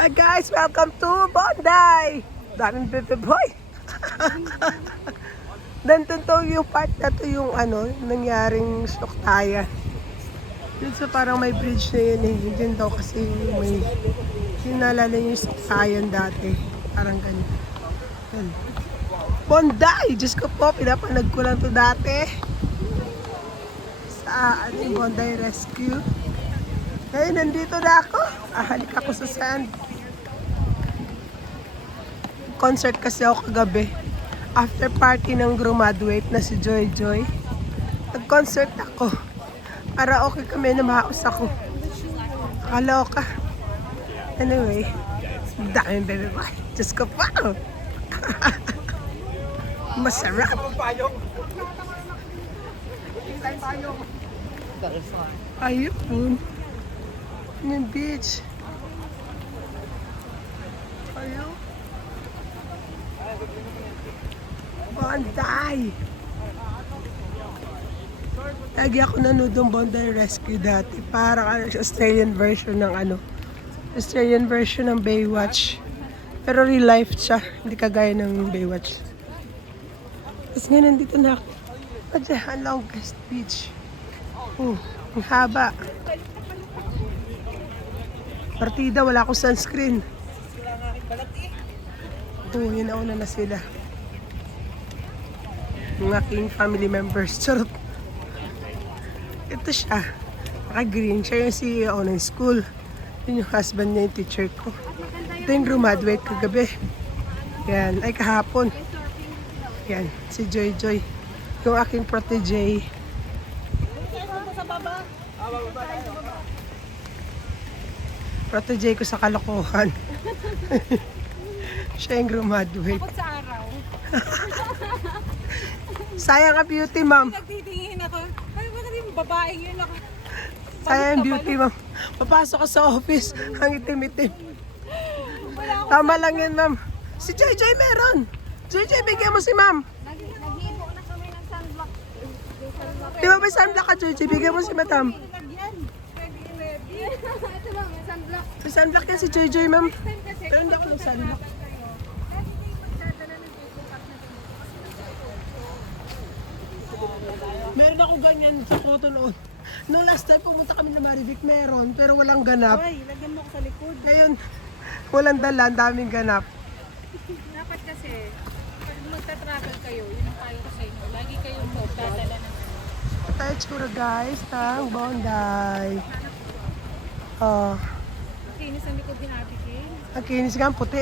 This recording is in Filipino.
Hi guys, welcome to Bondi! Daming bebe boy! Nandun to yung part na to yung nangyaring Suktayan. Yun sa parang may bridge na yun eh. Yun daw kasi may sinalala yung Suktayan dati. Parang ganyan. Yun. Bondi! Diyos ko po, pinapanag ko lang to dati. Sa Bondi Rescue. Ngayon, nandito na ako. Halik ako sa sand. Concert kasi ako kagabi. After party ng graduate na si Joy Joy. Nag-concert ako. Para okay kami na mahaos ako. Kaloka. Anyway, daming bebe boy. Diyos ko pa. Masarap. Ayun. Yung beach. Ayun. Bondi! Lagi ako nanood ng Bondi Rescue dati. Parang Australian version ng Australian version ng Baywatch. Pero real life siya. Hindi kagaya ng Baywatch. Tapos ngayon nandito na ako. Ang longest beach. Ang haba. Partida, wala akong sunscreen. Yun nauna na sila. Yung aking family members. Charot. Ito siya. Naka-green. Siya yung CEO ng school. Yun yung husband niya, yung teacher ko. Ito yung graduate kagabi. Yan. Ay, kahapon. Yan. Si Joy Joy. Yung aking protege. Protege ko sa kalokohan. Siya yung graduate. Takot sa araw. Sayang ang beauty, ma'am. Nagtitingin ako. Ay, bakit yung babae yun ako? Sayang ang beauty, ma'am. Papasok ka sa office, ang itim-itim. Wala ako. Tama lang yan, ma'am. Si Joy Joy meron. Joy Joy, bigyan mo si ma'am. Naghibo na kami ng sunblock. Di ba may sunblock ka, Joy Joy? Bigyan mo si madam. Lagyan. Ito lang, may sunblock. May sunblock yan si Joy Joy, ma'am. Time kasi. Pero hindi ako ng sunblock. Lagi kayo magdadala ng paper cup na ganito. Meron ako ganyan sa photo noon. Noong last time pumunta kami na Marivic, meron. Pero walang ganap. Hoy, lagyan mo ko sa likod. Ngayon, walang dala, ang daming ganap. Dapat kasi, pag magta-travel kayo, yun ang payo ko sa inyo. Lagi kayong magdadala ng Tayo tsura guys, ng Bondi. Oh, kinis ang likod ni Ate King. ang kinis nga, ang puti.